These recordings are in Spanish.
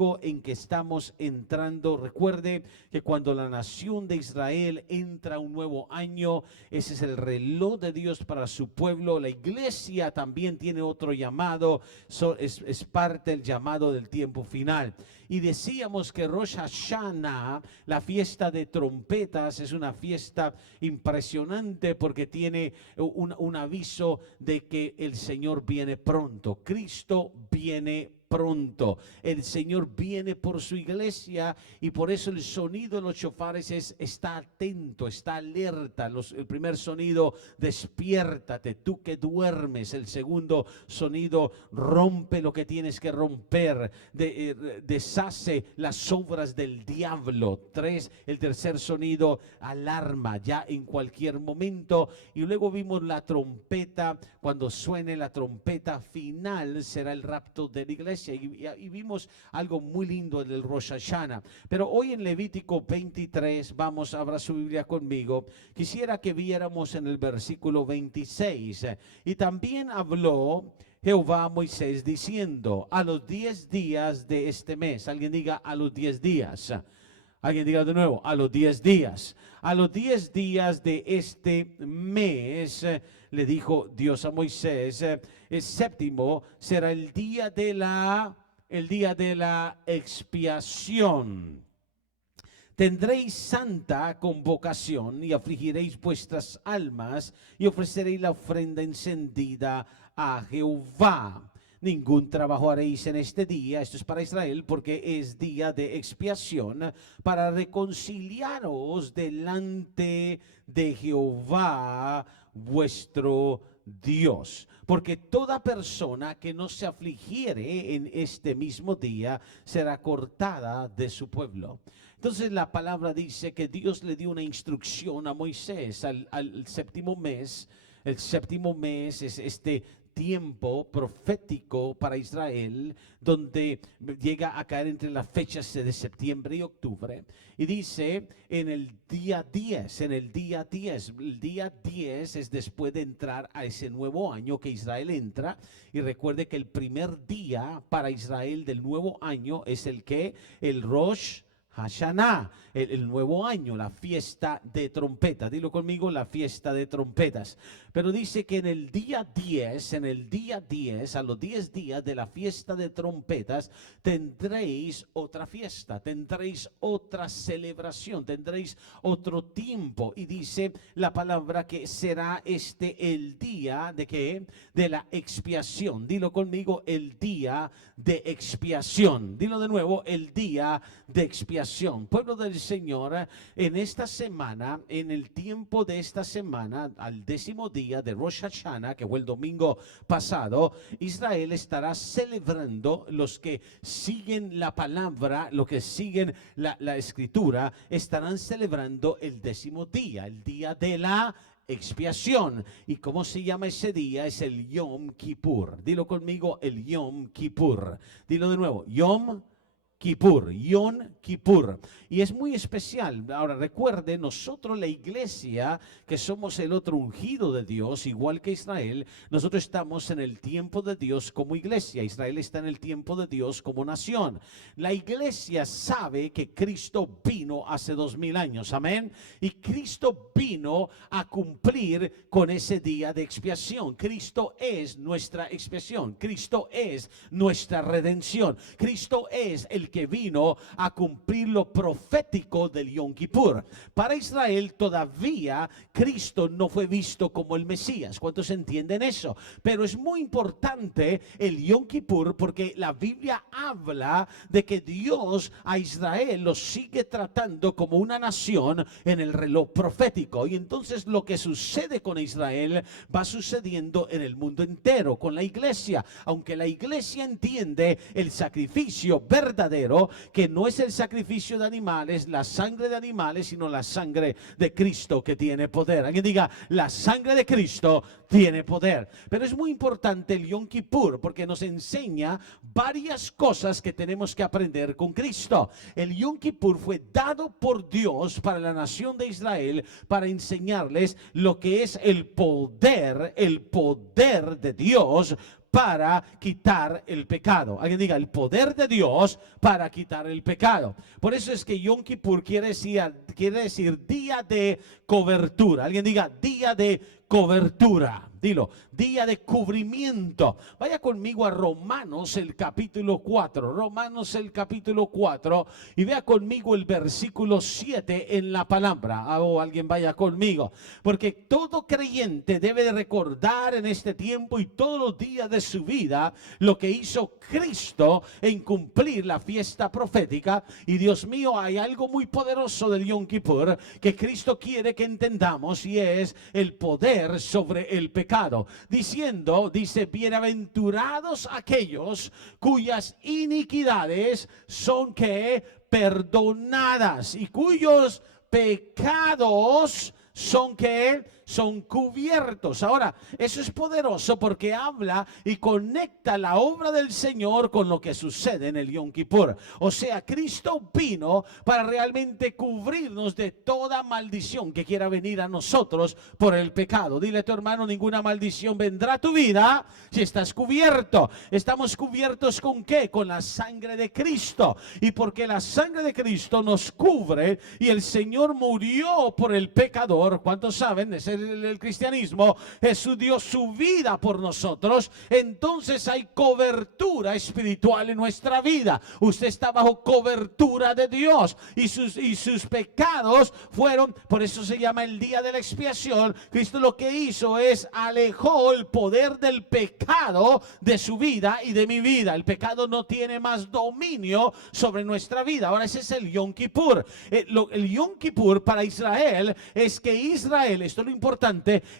profético en que estamos entrando. Recuerde que cuando la nación de Israel entra a un nuevo año, ese es el reloj de Dios para su pueblo. La iglesia también tiene otro llamado, es parte del llamado del tiempo final. Y decíamos que Rosh Hashanah, la fiesta de trompetas, es una fiesta impresionante porque tiene un aviso de que el Señor viene pronto. Cristo viene pronto. El Señor viene por su iglesia y por eso el sonido de los shofares está atento, está alerta. El primer sonido, despiértate, tú que duermes. El segundo sonido, rompe lo que tienes que romper, deshace las obras del diablo. El tercer sonido, alarma ya en cualquier momento. Y luego vimos la trompeta. Cuando suene la trompeta final será el rapto de la iglesia. Y vimos algo muy lindo del Rosh Hashanah. Pero hoy en Levítico 23, abra su Biblia conmigo. Quisiera que viéramos en el versículo 26. Y también habló Jehová a Moisés diciendo: a los 10 días de este mes. Alguien diga: a los 10 días. Alguien diga de nuevo: a los 10 días. A los 10 días de este mes, le dijo Dios a Moisés, el séptimo será el día de la expiación. Tendréis santa convocación y afligiréis vuestras almas y ofreceréis la ofrenda encendida a Jehová. Ningún trabajo haréis en este día, esto es para Israel, porque es día de expiación, para reconciliaros delante de Jehová vuestro Dios. Porque toda persona que no se afligiere en este mismo día será cortada de su pueblo. Entonces la palabra dice que Dios le dio una instrucción a Moisés al séptimo mes. El séptimo mes es este tiempo profético para Israel, donde llega a caer entre las fechas de septiembre y octubre. Y dice en el día 10, el día 10 es después de entrar a ese nuevo año que Israel entra. Y recuerde que el primer día para Israel del nuevo año es el Rosh Hashanah, el nuevo año, la fiesta de trompetas. Dilo conmigo: la fiesta de trompetas. Pero dice que en el día 10, a los 10 días de la fiesta de trompetas, tendréis otra fiesta, tendréis otra celebración, tendréis otro tiempo. Y dice la palabra que será el día de ¿qué? De la expiación. Dilo conmigo: el día de expiación. Dilo de nuevo: el día de expiación. Pueblo del Señor, en esta semana, en el tiempo de esta semana, al 10º día de Rosh Hashanah, que fue el domingo pasado, Israel estará celebrando. Los que siguen la palabra, los que siguen la escritura, estarán celebrando el 10º día, el día de la expiación. ¿Y cómo se llama ese día? Es el Yom Kippur. Dilo conmigo: el Yom Kippur. Dilo de nuevo: Yom Kippur, Yom Kippur. Y es muy especial. Ahora recuerde, nosotros la iglesia, que somos el otro ungido de Dios, igual que Israel, nosotros estamos en el tiempo de Dios como iglesia. Israel está en el tiempo de Dios como nación. La iglesia sabe que Cristo vino hace 2000 años, amén. Y Cristo vino a cumplir con ese día de expiación. Cristo es nuestra expiación. Cristo es nuestra redención. Cristo es el que vino a cumplir lo profético del Yom Kippur. Para Israel todavía Cristo no fue visto como el Mesías. ¿Cuántos entienden eso? Pero es muy importante el Yom Kippur, porque la Biblia habla de que Dios a Israel lo sigue tratando como una nación en el reloj profético. Y entonces lo que sucede con Israel va sucediendo en el mundo entero, con la iglesia. Aunque la iglesia entiende el sacrificio verdadero, que no es el sacrificio de animales, la sangre de animales, sino la sangre de Cristo, que tiene poder. Alguien diga: la sangre de Cristo tiene poder. Pero es muy importante el Yom Kippur, porque nos enseña varias cosas que tenemos que aprender con Cristo. El Yom Kippur fue dado por Dios para la nación de Israel, para enseñarles lo que es el poder de Dios para quitar el pecado. Alguien diga, el poder de Dios para quitar el pecado. Por eso es que Yom Kippur quiere decir día de cobertura. Alguien diga, día de cobertura. Dilo, día de cubrimiento. Vaya conmigo a Romanos el capítulo 4. Romanos el capítulo 4 y vea conmigo el versículo 7 en la palabra. O alguien vaya conmigo. Porque todo creyente debe de recordar en este tiempo y todos los días de su vida lo que hizo Cristo en cumplir la fiesta profética. Y Dios mío, hay algo muy poderoso del Yom Kippur que Cristo quiere que entendamos, y es el poder sobre el pecado. Dice, bienaventurados aquellos cuyas iniquidades son que perdonadas y cuyos pecados son cubiertos. Ahora, eso es poderoso porque habla y conecta la obra del Señor con lo que sucede en el Yom Kippur. O sea, Cristo vino para realmente cubrirnos de toda maldición que quiera venir a nosotros por el pecado. Dile a tu hermano, ninguna maldición vendrá a tu vida si estás cubierto. ¿Estamos cubiertos con qué? Con la sangre de Cristo. Y porque la sangre de Cristo nos cubre y el Señor murió por el pecador. ¿Cuántos saben? Es el cristianismo. Jesús dio su vida por nosotros. Entonces hay cobertura espiritual en nuestra vida. Usted está bajo cobertura de Dios y sus pecados fueron, por eso se llama el día de la expiación. Cristo lo que hizo es alejó el poder del pecado de su vida y de mi vida. El pecado no tiene más dominio sobre nuestra vida. Ahora ese es el Yom Kippur. El Yom Kippur para Israel es que Israel, esto es lo importante,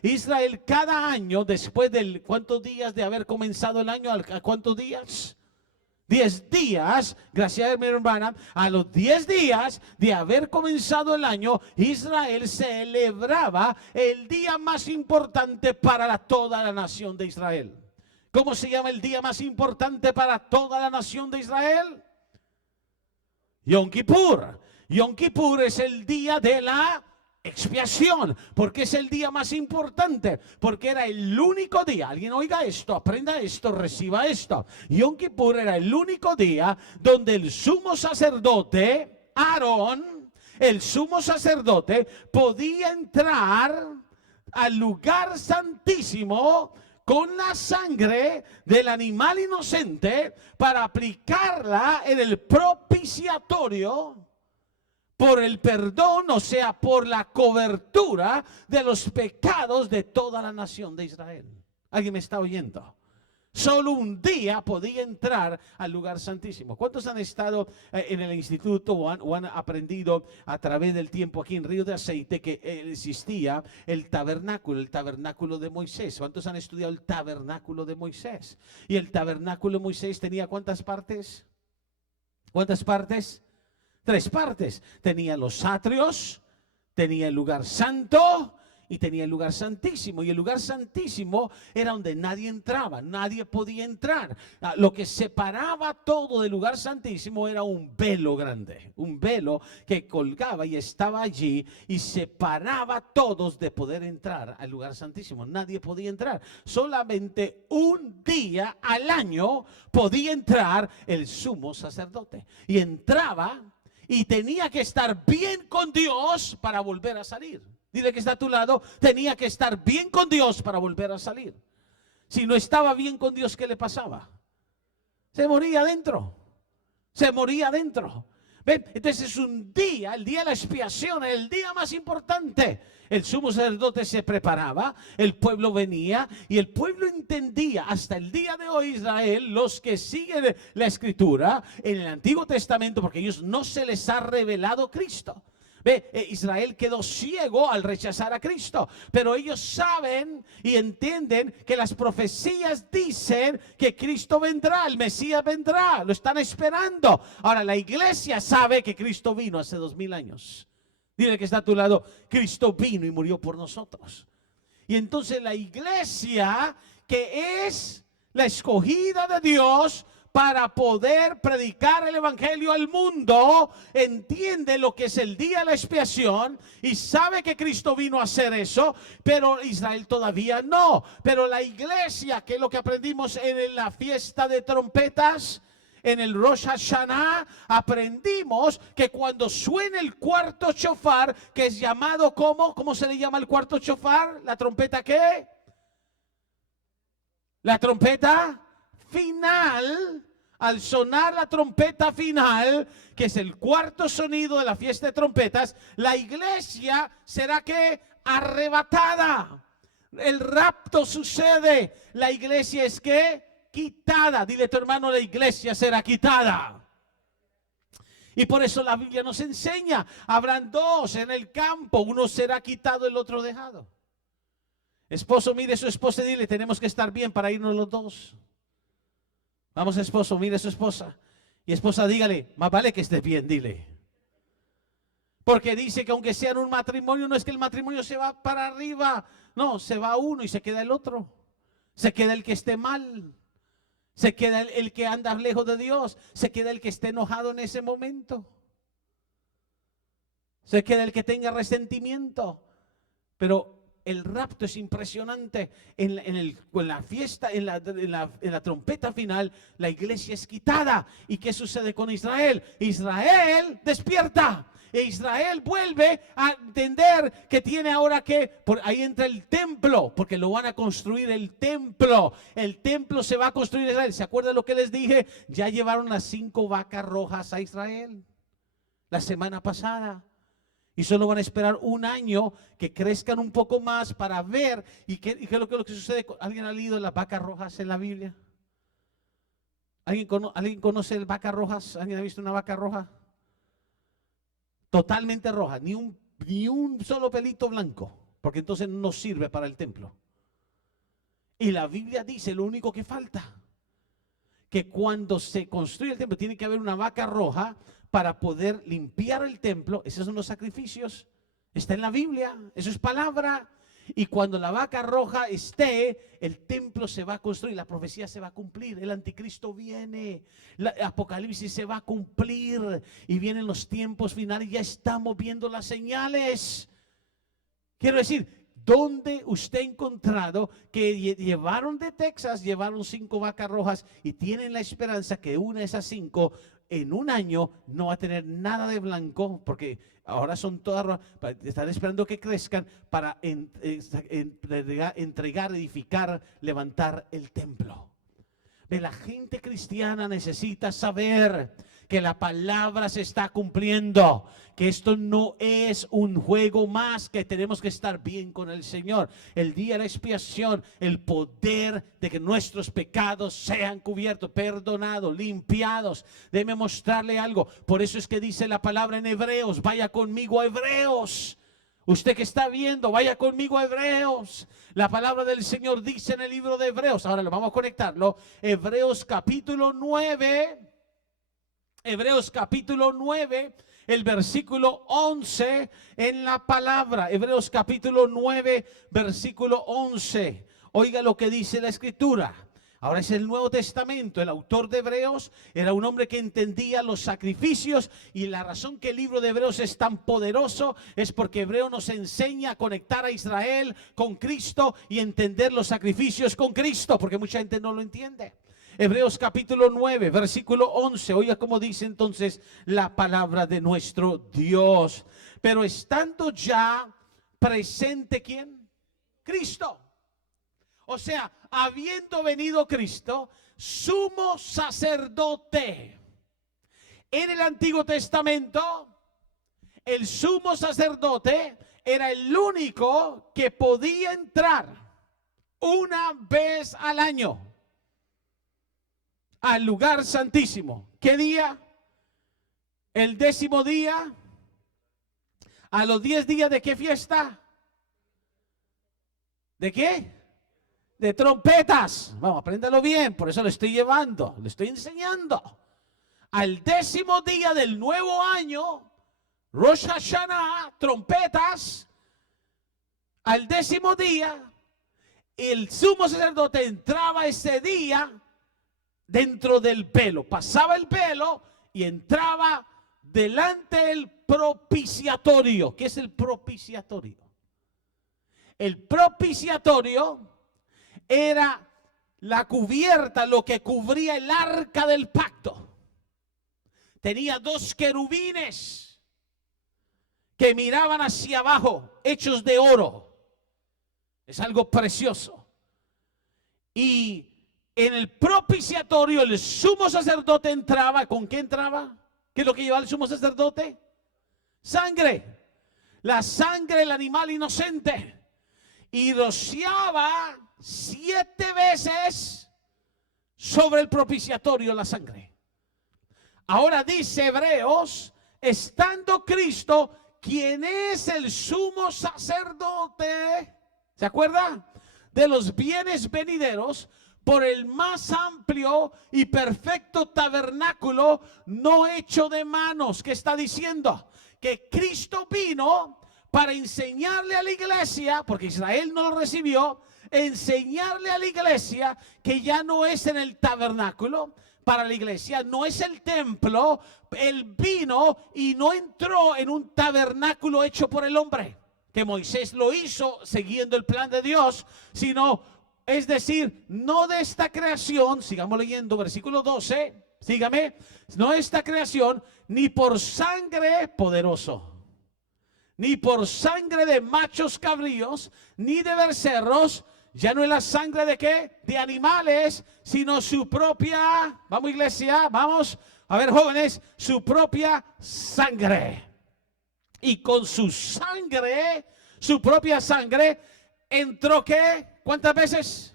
Israel cada año, después del ¿cuántos días de haber comenzado el año? ¿A cuántos días? 10 días, gracias a mi hermana, a los 10 días de haber comenzado el año, Israel celebraba el día más importante para toda la nación de Israel. ¿Cómo se llama el día más importante para toda la nación de Israel? Yom Kippur. Yom Kippur es el día de la expiación. Porque es el día más importante, porque era el único día, alguien oiga esto, aprenda esto, reciba esto. Yom Kippur era el único día donde el sumo sacerdote Aarón, el sumo sacerdote, podía entrar al lugar santísimo con la sangre del animal inocente para aplicarla en el propiciatorio por el perdón, o sea, por la cobertura de los pecados de toda la nación de Israel. ¿Alguien me está oyendo? Solo un día podía entrar al lugar santísimo. ¿Cuántos han estado en el instituto o han aprendido a través del tiempo aquí en Río de Aceite que existía el tabernáculo de Moisés? ¿Cuántos han estudiado el tabernáculo de Moisés? Y el tabernáculo de Moisés tenía ¿cuántas partes? ¿Cuántas partes? 3 partes. Tenía los atrios, tenía el lugar santo y tenía el lugar santísimo. Y el lugar santísimo era donde nadie entraba, nadie podía entrar. Lo que separaba todo del lugar santísimo era un velo grande, un velo que colgaba y estaba allí y separaba a todos de poder entrar al lugar santísimo. Nadie podía entrar. Solamente un día al año podía entrar el sumo sacerdote. Y entraba y tenía que estar bien con Dios para volver a salir. Dile que está a tu lado, tenía que estar bien con Dios para volver a salir. Si no estaba bien con Dios, ¿qué le pasaba? Se moría adentro. Se moría adentro. ¿Ven? Entonces es un día, el día de la expiación, el día más importante. El sumo sacerdote se preparaba, el pueblo venía y el pueblo entendía. Hasta el día de hoy Israel, los que siguen la escritura en el Antiguo Testamento, porque a ellos no se les ha revelado Cristo. Israel quedó ciego al rechazar a Cristo, pero ellos saben y entienden que las profecías dicen que Cristo vendrá, el Mesías vendrá, lo están esperando. Ahora la iglesia sabe que Cristo vino hace 2000 años. Dile que está a tu lado, Cristo vino y murió por nosotros. Y entonces la iglesia, que es la escogida de Dios para poder predicar el evangelio al mundo, entiende lo que es el día de la expiación y sabe que Cristo vino a hacer eso, pero Israel todavía no. Pero la iglesia, que es lo que aprendimos en la fiesta de trompetas, en el Rosh Hashanah, aprendimos que cuando suena el cuarto shofar, que es llamado como, ¿cómo se le llama el cuarto shofar? ¿La trompeta qué? La trompeta final. Al sonar la trompeta final, que es el cuarto sonido de la fiesta de trompetas, la iglesia será que arrebatada. El rapto sucede. La iglesia es que quitada. Dile a tu hermano, la iglesia será quitada. Y por eso la Biblia nos enseña, habrán dos en el campo, uno será quitado, el otro dejado. Esposo, mire a su esposa y dile, tenemos que estar bien para irnos los dos. Vamos, esposo, mire a su esposa. Y esposa, dígale, más vale que estés bien, dile. Porque dice que aunque sea en un matrimonio, no es que el matrimonio se va para arriba. No, se va uno y se queda el otro. Se queda el que esté mal. Se queda el que anda lejos de Dios. Se queda el que esté enojado en ese momento. Se queda el que tenga resentimiento. Pero el rapto es impresionante. En la fiesta, en la trompeta final, la iglesia es quitada. ¿Y qué sucede con Israel? Israel despierta. E Israel vuelve a entender que tiene ahora que, por ahí entra el templo, porque lo van a construir el templo. El templo se va a construir en Israel. ¿Se acuerdan lo que les dije? Ya llevaron las 5 vacas rojas a Israel la semana pasada. Y solo van a esperar un año que crezcan un poco más para ver. ¿Y qué es lo que sucede? ¿Alguien ha leído las vacas rojas en la Biblia? ¿Alguien conoce las vacas rojas? ¿Alguien ha visto una vaca roja? Totalmente roja, ni un solo pelito blanco, porque entonces no sirve para el templo. Y la Biblia dice, lo único que falta, que cuando se construye el templo tiene que haber una vaca roja para poder limpiar el templo. Esos son los sacrificios, está en la Biblia, eso es palabra. Y cuando la vaca roja esté, el templo se va a construir, la profecía se va a cumplir, el anticristo viene, el Apocalipsis se va a cumplir y vienen los tiempos finales, ya estamos viendo las señales. Quiero decir, ¿dónde usted ha encontrado que llevaron de Texas, llevaron 5 vacas rojas y tienen la esperanza que una de esas 5 en un año no va a tener nada de blanco, porque ahora son todas rojas, están esperando que crezcan para entregar, edificar, levantar el templo? La gente cristiana necesita saber que la palabra se está cumpliendo, que esto no es un juego más, que tenemos que estar bien con el Señor. El día de la expiación, el poder de que nuestros pecados sean cubiertos, perdonados, limpiados. Déjeme mostrarle algo. Por eso es que dice la palabra en Hebreos, vaya conmigo a Hebreos. Usted que está viendo, vaya conmigo a Hebreos. La palabra del Señor dice en el libro de Hebreos, ahora lo vamos a conectarlo, Hebreos capítulo 9, Hebreos capítulo 9, el versículo 11 en la palabra. Hebreos capítulo 9, versículo 11. Oiga lo que dice la escritura. Ahora es el Nuevo Testamento. El autor de Hebreos era un hombre que entendía los sacrificios, y la razón que el libro de Hebreos es tan poderoso es porque Hebreo nos enseña a conectar a Israel con Cristo y entender los sacrificios con Cristo, porque mucha gente no lo entiende. Hebreos capítulo 9, versículo 11. Oiga cómo dice entonces la palabra de nuestro Dios. Pero estando ya presente, ¿quién? Cristo. O sea, habiendo venido Cristo, sumo sacerdote. En el Antiguo Testamento, el sumo sacerdote era el único que podía entrar una vez al año al lugar santísimo. ¿Qué día? El 10º día. ¿A los 10 días de qué fiesta? ¿De qué? De trompetas. Vamos, apréndalo bien, por eso lo estoy llevando, le estoy enseñando. Al 10º día del nuevo año, Rosh Hashanah, trompetas. Al 10º día, el sumo sacerdote entraba ese día dentro del velo, pasaba el velo y entraba delante del propiciatorio. ¿Qué es el propiciatorio? El propiciatorio era la cubierta, lo que cubría el arca del pacto. Tenía 2 querubines que miraban hacia abajo, hechos de oro. Es algo precioso. Y en el propiciatorio el sumo sacerdote entraba. ¿Con qué entraba? ¿Qué es lo que llevaba el sumo sacerdote? Sangre. La sangre del animal inocente. Y rociaba 7 veces sobre el propiciatorio la sangre. Ahora dice Hebreos, estando Cristo, quien es el sumo sacerdote, ¿se acuerda? De los bienes venideros, por el más amplio y perfecto tabernáculo no hecho de manos. ¿Qué está diciendo? Que Cristo vino para enseñarle a la iglesia, porque Israel no lo recibió, enseñarle a la iglesia que ya no es en el tabernáculo. Para la iglesia no es el templo. Él vino y no entró en un tabernáculo hecho por el hombre, que Moisés lo hizo siguiendo el plan de Dios, sino, es decir, no de esta creación. Sigamos leyendo versículo 12, sígame. No esta creación, ni por sangre poderoso, ni por sangre de machos cabríos, ni de becerros. Ya no es la sangre de ¿qué? De animales, sino su propia, vamos iglesia, vamos, a ver jóvenes, su propia sangre. Y con su sangre, su propia sangre, entró ¿qué? ¿Cuántas veces?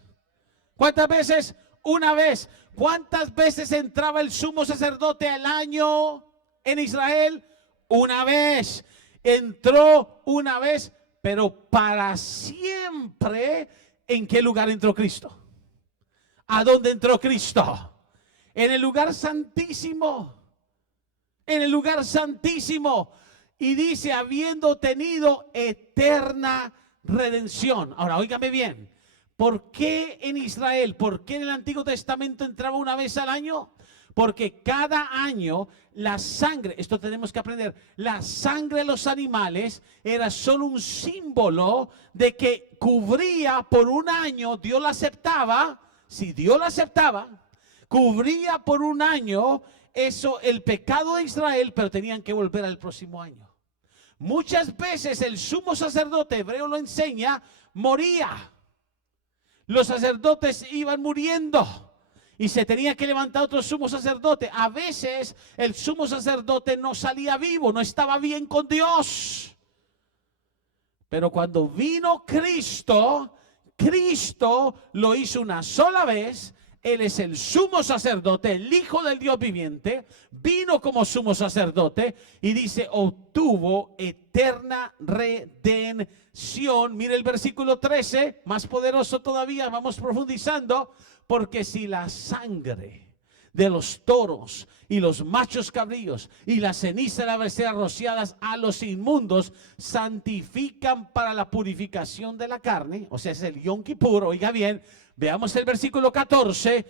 ¿Cuántas veces? Una vez. ¿Cuántas veces entraba el sumo sacerdote al año en Israel? Una vez. Entró una vez, pero para siempre. ¿En qué lugar entró Cristo? ¿A dónde entró Cristo? En el lugar santísimo. En el lugar santísimo. Y dice, habiendo tenido eterna redención. Ahora, óigame bien. ¿Por qué en Israel? ¿Por qué en el Antiguo Testamento entraba una vez al año? Porque cada año la sangre, esto tenemos que aprender, la sangre de los animales era solo un símbolo de que cubría por un año. Dios la aceptaba. Si Dios la aceptaba, cubría por un año eso, el pecado de Israel, pero tenían que volver al próximo año. Muchas veces el sumo sacerdote, hebreo lo enseña, moría. Los sacerdotes iban muriendo y se tenía que levantar otro sumo sacerdote. A veces el sumo sacerdote no salía vivo, no estaba bien con Dios. Pero cuando vino Cristo, Cristo lo hizo una sola vez. Él es el sumo sacerdote, el Hijo del Dios viviente. Vino como sumo sacerdote y dice, obtuvo eterna redención. Mire el versículo 13, más poderoso todavía, vamos profundizando. Porque si la sangre de los toros y los machos cabríos y la ceniza de la becerra rociadas a los inmundos santifican para la purificación de la carne, o sea, es el Yom Kippur, oiga bien, veamos el versículo 14,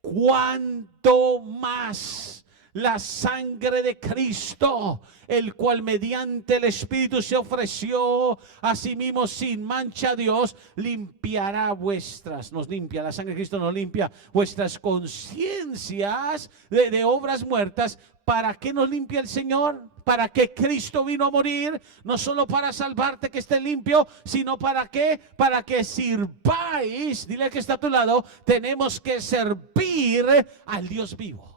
cuanto más la sangre de Cristo, el cual mediante el Espíritu se ofreció a sí mismo sin mancha a Dios, limpiará vuestras, nos limpia, la sangre de Cristo nos limpia vuestras conciencias de obras muertas. ¿Para qué nos limpia el Señor? ¿Para qué Cristo vino a morir? No solo para salvarte que esté limpio, sino ¿para qué? Para que sirváis, dile al que está a tu lado, tenemos que servir al Dios vivo.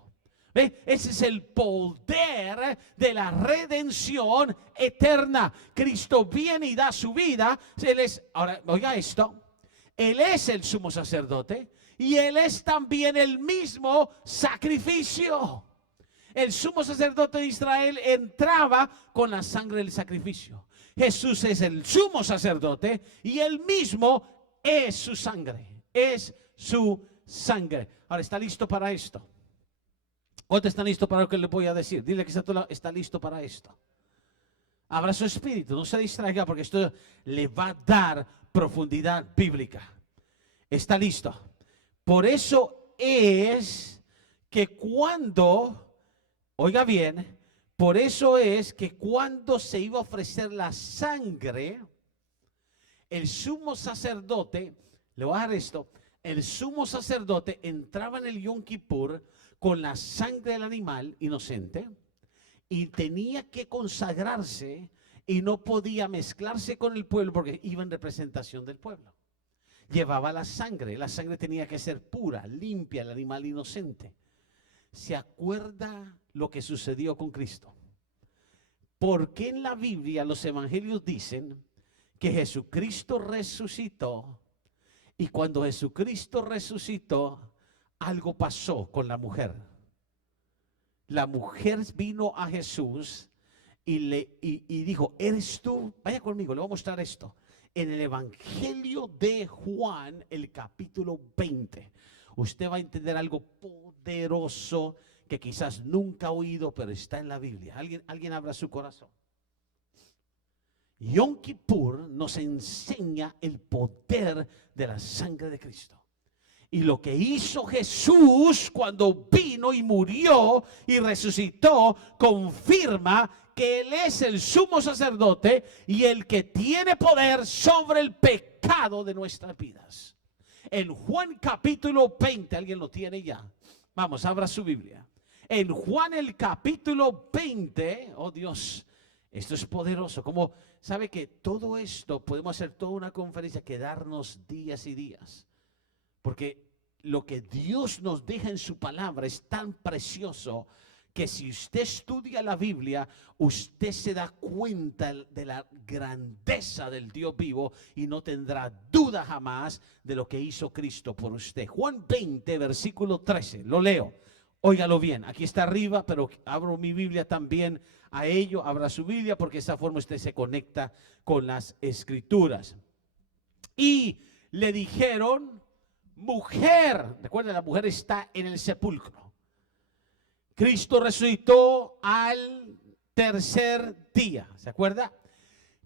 ¿Ve? Ese es el poder de la redención eterna. Cristo viene y da su vida. Él es, ahora, oiga esto, Él es el sumo sacerdote y Él es también el mismo sacrificio. El sumo sacerdote de Israel entraba con la sangre del sacrificio. Jesús es el sumo sacerdote y Él mismo es su sangre. Es su sangre. Ahora, ¿está listo para esto? ¿Cuántos están listos para lo que le voy a decir? Dile que está listo para esto. Abra su espíritu, no se distraiga porque esto le va a dar profundidad bíblica. Está listo. Por eso es que cuando, oiga bien, por eso es que cuando se iba a ofrecer la sangre, el sumo sacerdote, le voy a dar esto, el sumo sacerdote entraba en el Yom Kippur con la sangre del animal inocente y tenía que consagrarse y no podía mezclarse con el pueblo porque iba en representación del pueblo. Llevaba la sangre tenía que ser pura, limpia, el animal inocente. ¿Se acuerda lo que sucedió con Cristo? ¿Por qué en la Biblia los evangelios dicen que Jesucristo resucitó y cuando Jesucristo resucitó algo pasó con la mujer? La mujer vino a Jesús y dijo, ¿eres tú? Vaya conmigo, le voy a mostrar esto. En el Evangelio de Juan, el capítulo 20, usted va a entender algo poderoso que quizás nunca ha oído, pero está en la Biblia. Alguien abra su corazón. Yom Kippur nos enseña el poder de la sangre de Cristo. Y lo que hizo Jesús cuando vino y murió y resucitó, confirma que Él es el sumo sacerdote y el que tiene poder sobre el pecado de nuestras vidas. En Juan capítulo 20, ¿alguien lo tiene ya? Vamos, abra su Biblia. En Juan el capítulo 20, oh Dios, esto es poderoso. Como sabe que todo esto podemos hacer toda una conferencia, quedarnos días y días. Porque lo que Dios nos deja en su palabra es tan precioso que si usted estudia la Biblia, usted se da cuenta de la grandeza del Dios vivo y no tendrá duda jamás de lo que hizo Cristo por usted. Juan 20, versículo 13, lo leo. Óigalo bien, aquí está arriba, pero abro mi Biblia también a ello, abra su Biblia porque de esa forma usted se conecta con las Escrituras. Y le dijeron, mujer, recuerden, la mujer está en el sepulcro. Cristo resucitó al tercer día, ¿se acuerda?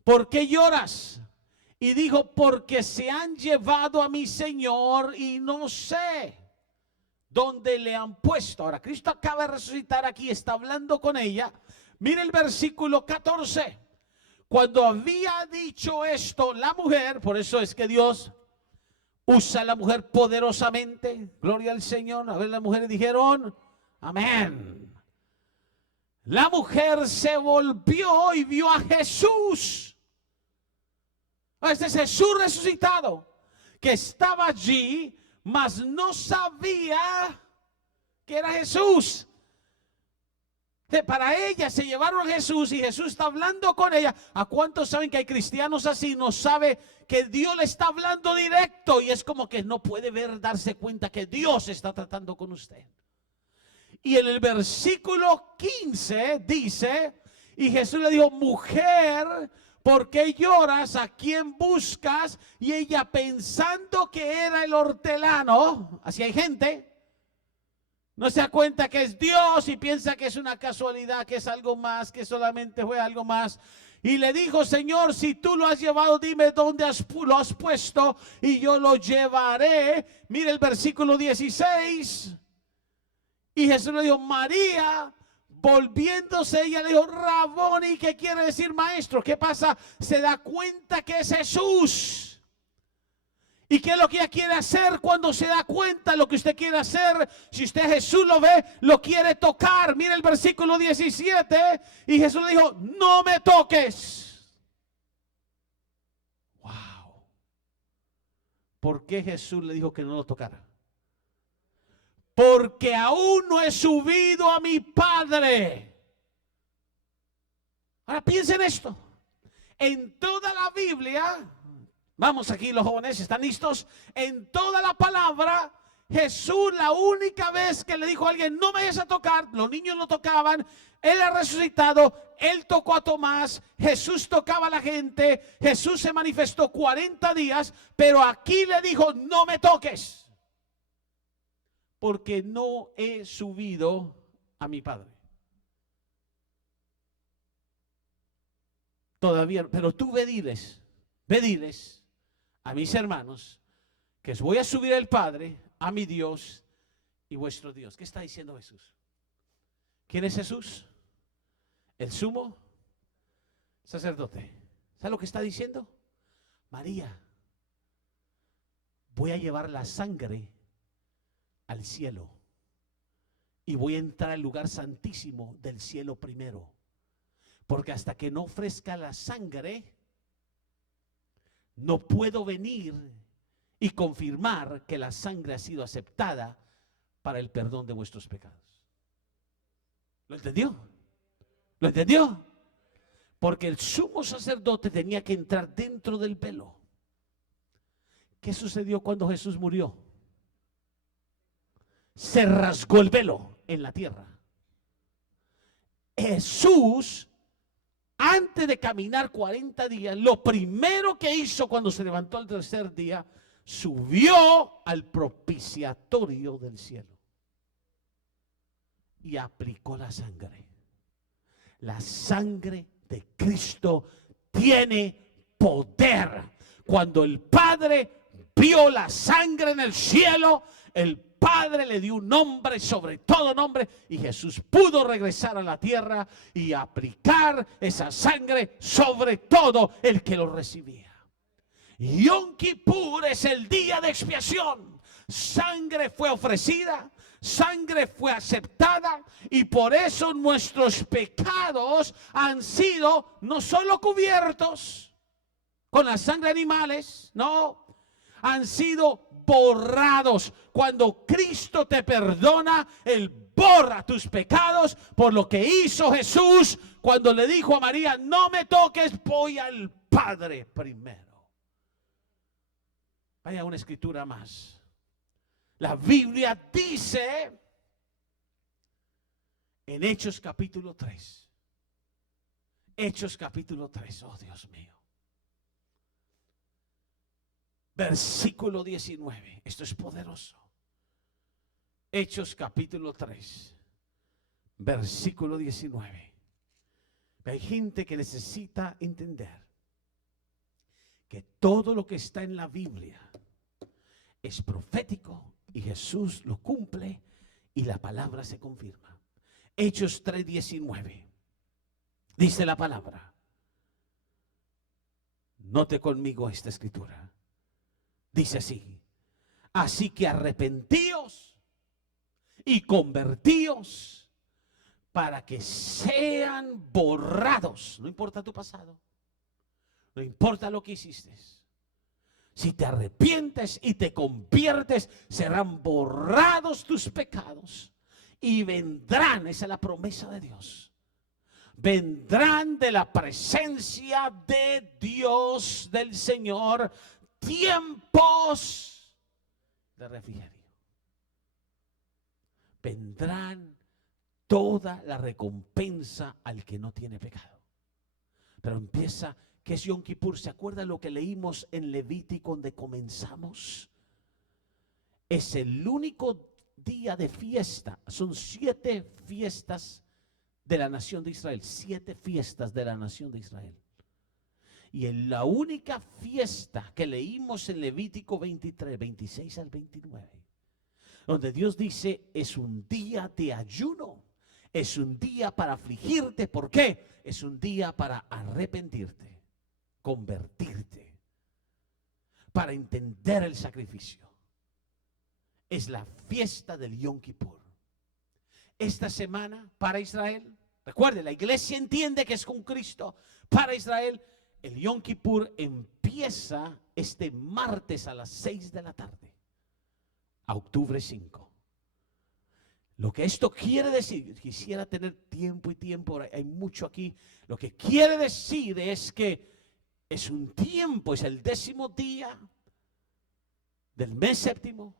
¿Por qué lloras? Y dijo, porque se han llevado a mi Señor y no sé dónde le han puesto. Ahora, Cristo acaba de resucitar aquí, está hablando con ella. Mire el versículo 14. Cuando había dicho esto, la mujer, por eso es que Dios usa a la mujer poderosamente. Gloria al Señor. A ver, las mujeres dijeron, amén. La mujer se volvió y vio a Jesús. Este es Jesús resucitado, que estaba allí, mas no sabía que era Jesús. Para ella se llevaron a Jesús y Jesús está hablando con ella. ¿A cuántos saben que hay cristianos así? No sabe que Dios le está hablando directo y es como que no puede darse cuenta que Dios está tratando con usted. Y en el versículo 15 dice, y Jesús le dijo, mujer, ¿por qué lloras? ¿A quién buscas? Y ella, pensando que era el hortelano, así hay gente, no se da cuenta que es Dios y piensa que es una casualidad, que es algo más, que solamente fue algo más. Y le dijo, Señor, si tú lo has llevado, dime dónde lo has puesto y yo lo llevaré. Mire el versículo 16. Y Jesús le dijo, María. Volviéndose ella le dijo, Raboni, ¿qué quiere decir maestro? ¿Qué pasa? Se da cuenta que es Jesús. ¿Y qué es lo que ella quiere hacer cuando se da cuenta? Lo que usted quiere hacer, si usted Jesús lo ve, lo quiere tocar. Mira el versículo 17. Y Jesús le dijo, no me toques. Wow. ¿Por qué Jesús le dijo que no lo tocara? Porque aún no he subido a mi Padre. Ahora piensen esto. En toda la Biblia, vamos aquí los jóvenes, ¿están listos? En toda la palabra, Jesús la única vez que le dijo a alguien, no me vayas a tocar, los niños lo tocaban, Él ha resucitado, Él tocó a Tomás, Jesús tocaba a la gente, Jesús se manifestó 40 días, pero aquí le dijo, no me toques. Porque no he subido a mi Padre. Todavía, pero tú ve diles a mis hermanos, que voy a subir al Padre, a mi Dios y vuestro Dios. ¿Qué está diciendo Jesús? ¿Quién es Jesús? El sumo sacerdote. ¿Sabe lo que está diciendo? María, voy a llevar la sangre al cielo y voy a entrar al lugar santísimo del cielo primero, porque hasta que no ofrezca la sangre no puedo venir y confirmar que la sangre ha sido aceptada para el perdón de vuestros pecados. ¿Lo entendió? ¿Lo entendió? Porque el sumo sacerdote tenía que entrar dentro del velo. ¿Qué sucedió cuando Jesús murió? Se rasgó el velo en la tierra. Jesús, antes de caminar 40 días, lo primero que hizo cuando se levantó al tercer día, subió al propiciatorio del cielo y aplicó la sangre. La sangre de Cristo tiene poder. Cuando el Padre vio la sangre en el cielo, el Padre le dio un nombre sobre todo nombre, y Jesús pudo regresar a la tierra y aplicar esa sangre sobre todo el que lo recibía. Yom Kippur es el día de expiación. Sangre fue ofrecida, sangre fue aceptada, y por eso nuestros pecados han sido no solo cubiertos con la sangre de animales, no, han sido borrados. Cuando Cristo te perdona, Él borra tus pecados por lo que hizo Jesús cuando le dijo a María: no me toques, voy al Padre primero. Vaya una escritura más. La Biblia dice en Hechos capítulo 3. Hechos capítulo 3, oh Dios mío. Versículo 19. Esto es poderoso. Hechos capítulo 3, versículo 19. Hay gente que necesita entender que todo lo que está en la Biblia es profético y Jesús lo cumple y la palabra se confirma. Hechos 3:19. Dice la palabra. Note conmigo esta escritura. Dice así: así que arrepentíos y convertíos para que sean borrados. No importa tu pasado, no importa lo que hiciste. Si te arrepientes y te conviertes, serán borrados tus pecados y vendrán, esa es la promesa de Dios, vendrán de la presencia de Dios, del Señor, tiempos de refrigerio. Vendrán toda la recompensa al que no tiene pecado. Pero empieza, ¿qué es Yom Kippur? ¿Se acuerdan lo que leímos en Levítico donde comenzamos? Es el único día de fiesta. Son 7 fiestas de la nación de Israel. 7 fiestas de la nación de Israel. Y en la única fiesta que leímos en Levítico 23, 26 al 29, donde Dios dice: es un día de ayuno, es un día para afligirte. ¿Por qué? Es un día para arrepentirte, convertirte, para entender el sacrificio. Es la fiesta del Yom Kippur. Esta semana para Israel, recuerde, la iglesia entiende que es con Cristo. Para Israel, el Yom Kippur empieza este martes a las 6 de la tarde, a octubre 5. Lo que esto quiere decir, quisiera tener tiempo y tiempo, hay mucho aquí. Lo que quiere decir es que es un tiempo, es el 10º día del mes séptimo,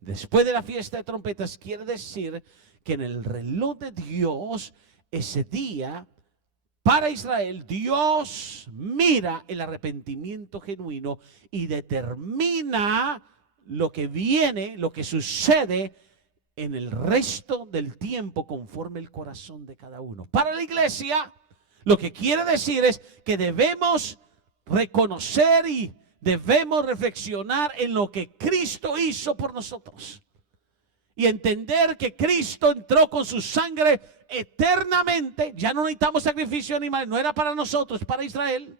después de la fiesta de trompetas. Quiere decir que en el reloj de Dios, ese día, para Israel, Dios mira el arrepentimiento genuino y determina lo que viene, lo que sucede en el resto del tiempo conforme el corazón de cada uno. Para la iglesia, lo que quiere decir es que debemos reconocer y debemos reflexionar en lo que Cristo hizo por nosotros. y entender que Cristo entró con su sangre eternamente. Ya no necesitamos sacrificio animal, no era para nosotros, para Israel.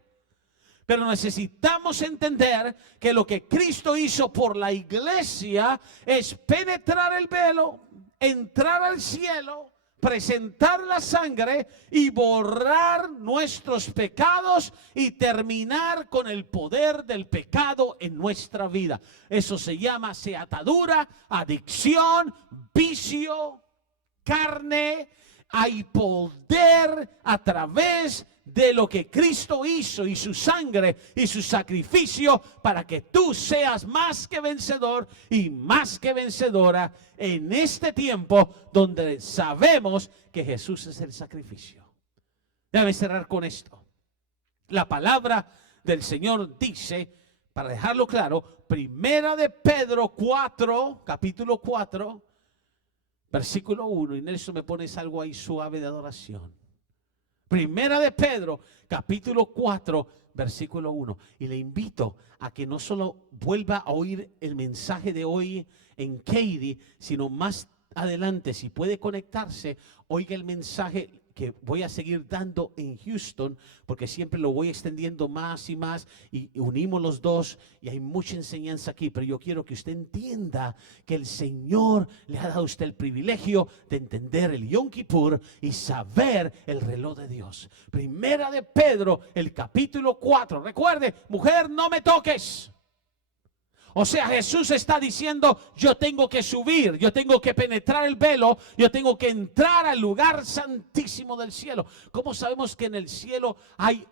Pero necesitamos entender que lo que Cristo hizo por la iglesia es penetrar el velo, entrar al cielo, presentar la sangre y borrar nuestros pecados y terminar con el poder del pecado en nuestra vida. Eso se llama atadura, adicción, vicio, carne. Hay poder a través de lo que Cristo hizo y su sangre y su sacrificio para que tú seas más que vencedor y más que vencedora en este tiempo donde sabemos que Jesús es el sacrificio. Déjame cerrar con esto. La palabra del Señor dice, para dejarlo claro, Primera de Pedro 4, capítulo 4, versículo 1, y Nelson me pones algo ahí suave de adoración. Primera de Pedro, capítulo 4, versículo 1. Y le invito a que no solo vuelva a oír el mensaje de hoy en Katy, sino más adelante, si puede conectarse, oiga el mensaje que voy a seguir dando en Houston, porque siempre lo voy extendiendo más y más y unimos los dos y hay mucha enseñanza aquí, pero yo quiero que usted entienda que el Señor le ha dado a usted el privilegio de entender el Yom Kippur y saber el reloj de Dios. Primera de Pedro, el capítulo 4, recuerde, mujer, no me toques. O sea, Jesús está diciendo, yo tengo que subir, yo tengo que penetrar el velo, yo tengo que entrar al lugar santísimo del cielo. ¿Cómo sabemos que en el cielo hay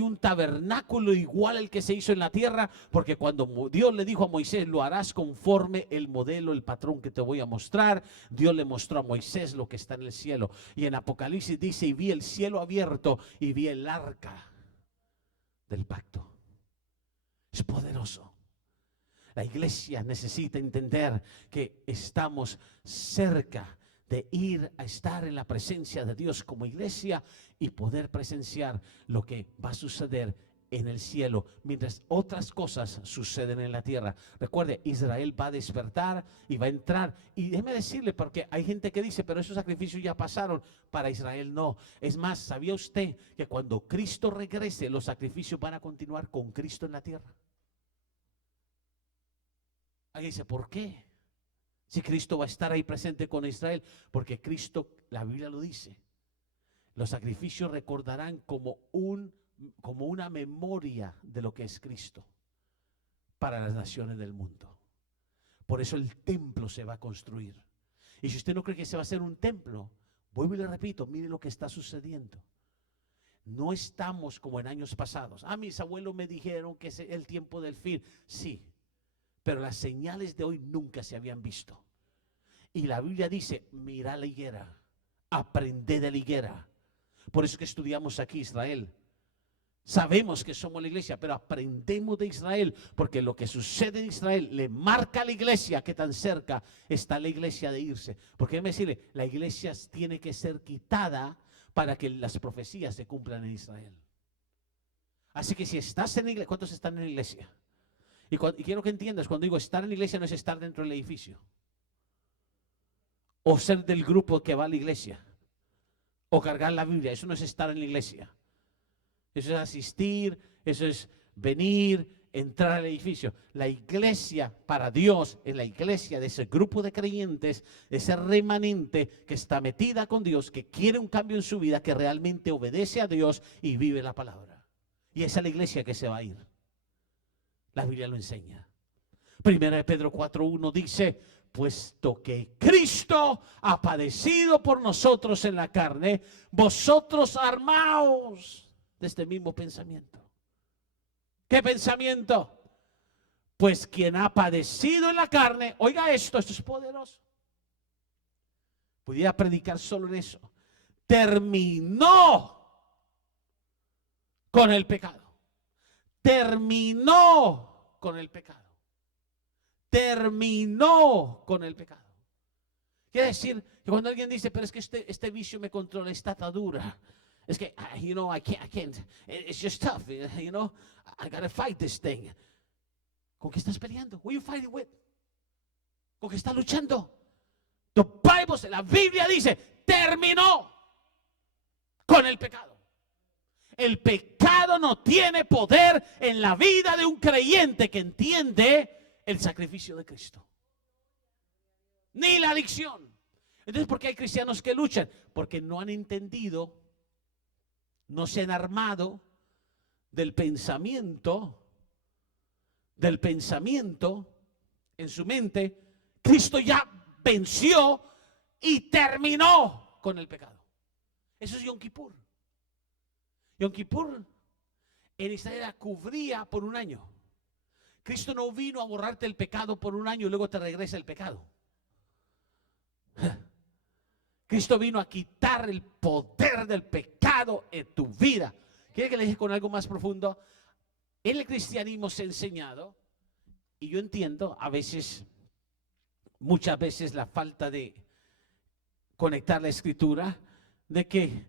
un tabernáculo igual al que se hizo en la tierra? Porque cuando Dios le dijo a Moisés, lo harás conforme el modelo, el patrón que te voy a mostrar, Dios le mostró a Moisés lo que está en el cielo. Y en Apocalipsis dice, y vi el cielo abierto y vi el arca del pacto. Es poderoso. La iglesia necesita entender que estamos cerca de ir a estar en la presencia de Dios como iglesia y poder presenciar lo que va a suceder en el cielo mientras otras cosas suceden en la tierra. Recuerde, Israel va a despertar y va a entrar. Y déjeme decirle, porque hay gente que dice, pero esos sacrificios ya pasaron. Para Israel no. Es más, ¿sabía usted que cuando Cristo regrese, los sacrificios van a continuar con Cristo en la tierra? Alguien dice, ¿por qué? Si Cristo va a estar ahí presente con Israel, porque Cristo, la Biblia lo dice, los sacrificios recordarán como una memoria de lo que es Cristo para las naciones del mundo. Por eso el templo se va a construir. Y si usted no cree que se va a hacer un templo, vuelvo y le repito, mire lo que está sucediendo. No estamos como en años pasados. Mis abuelos me dijeron que es el tiempo del fin. Sí. Pero las señales de hoy nunca se habían visto. Y la Biblia dice, mira la higuera, aprende de la higuera. Por eso que estudiamos aquí Israel. Sabemos que somos la iglesia, pero aprendemos de Israel, porque lo que sucede en Israel le marca a la iglesia que tan cerca está la iglesia de irse. Porque déjeme decirle, la iglesia tiene que ser quitada para que las profecías se cumplan en Israel. Así que si estás en la iglesia, ¿cuántos están en la iglesia? Y quiero que entiendas, cuando digo estar en la iglesia no es estar dentro del edificio. O ser del grupo que va a la iglesia. O cargar la Biblia. Eso no es estar en la iglesia. Eso es asistir, eso es venir, entrar al edificio. La iglesia para Dios es la iglesia de ese grupo de creyentes, ese remanente que está metida con Dios, que quiere un cambio en su vida, que realmente obedece a Dios y vive la palabra. Y esa es la iglesia que se va a ir. La Biblia lo enseña. Primera de Pedro 4:1 dice, puesto que Cristo ha padecido por nosotros en la carne, vosotros armaos de este mismo pensamiento. ¿Qué pensamiento? Pues quien ha padecido en la carne, oiga esto es poderoso. Pudiera predicar solo en eso. Terminó con el pecado. Terminó con el pecado. Terminó con el pecado. Quiere decir que cuando alguien dice, pero es que este vicio me controla, esta atadura, es que, I can't, it's just tough, I gotta fight this thing. ¿Con qué estás peleando? Who are you fighting with? ¿Con qué estás luchando? The Bible, la Biblia dice, terminó con el pecado. El pecado no tiene poder en la vida de un creyente que entiende el sacrificio de Cristo. Ni la adicción. Entonces, ¿por qué hay cristianos que luchan? Porque no han entendido, no se han armado del pensamiento en su mente. Cristo ya venció y terminó con el pecado. Eso es Yom Kippur. Yom Kippur en Israel cubría por un año. Cristo no vino a borrarte el pecado por un año y luego te regresa el pecado. Cristo vino a quitar el poder del pecado en tu vida. ¿Quiere que le dije con algo más profundo? En el cristianismo se ha enseñado, y yo entiendo a veces, muchas veces, la falta de conectar la escritura, de que,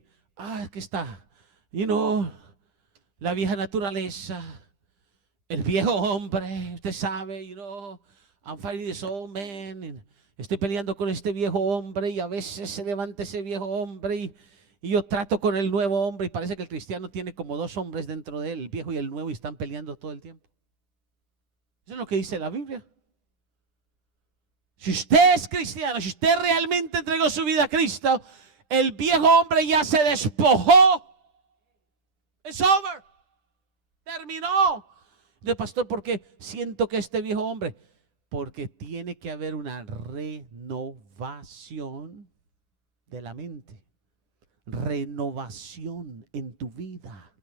que está, la vieja naturaleza, el viejo hombre, usted sabe, I'm fighting this old man, and estoy peleando con este viejo hombre, y a veces se levanta ese viejo hombre, y yo trato con el nuevo hombre, y parece que el cristiano tiene como dos hombres dentro de él, el viejo y el nuevo, y están peleando todo el tiempo. Eso es lo que dice la Biblia. Si usted es cristiano, si usted realmente entregó su vida a Cristo, el viejo hombre ya se despojó. It's over. Terminó. Entonces, pastor, ¿por qué siento que este viejo hombre? Porque tiene que haber una renovación de la mente. Renovación en tu vida.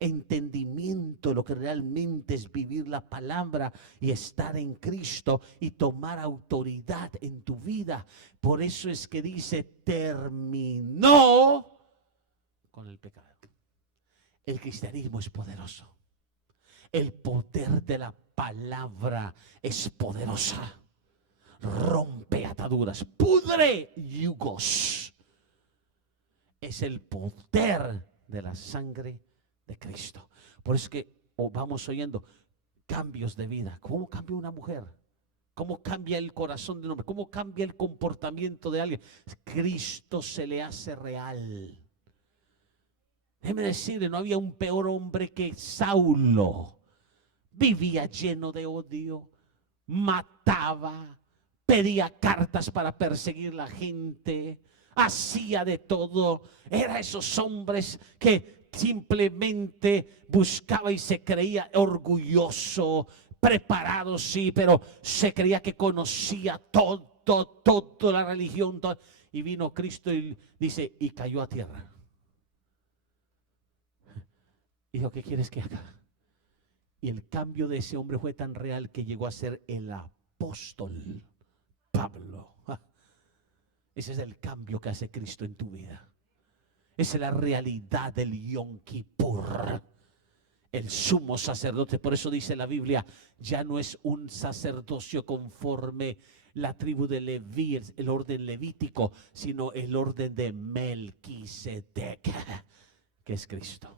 Entendimiento de lo que realmente es vivir la palabra y estar en Cristo y tomar autoridad en tu vida. Por eso es que dice, terminó con el pecado. El cristianismo es poderoso. El poder de la palabra es poderosa. Rompe ataduras, pudre yugos. Es el poder de la sangre de Cristo. Por eso es que vamos oyendo cambios de vida. ¿Cómo cambia una mujer? ¿Cómo cambia el corazón de un hombre? ¿Cómo cambia el comportamiento de alguien? Cristo se le hace real. Déjeme decirle, no había un peor hombre que Saulo. Vivía lleno de odio, mataba, pedía cartas para perseguir a la gente, hacía de todo. Era esos hombres que simplemente buscaba y se creía orgulloso, preparado, sí, pero se creía que conocía toda la religión. Y vino Cristo y dice, y cayó a tierra. Dijo, ¿qué quieres que haga? Y el cambio de ese hombre fue tan real que llegó a ser el apóstol Pablo. Ese es el cambio que hace Cristo en tu vida. Esa es la realidad del Yom Kippur. El sumo sacerdote, por eso dice la Biblia, ya no es un sacerdocio conforme la tribu de Leví, el orden levítico, sino el orden de Melquisedec, que es Cristo.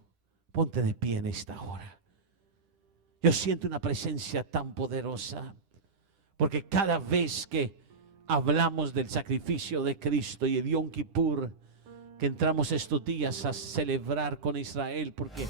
Ponte de pie en esta hora. Yo siento una presencia tan poderosa, porque cada vez que hablamos del sacrificio de Cristo y el Yom Kippur, que entramos estos días a celebrar con Israel, porque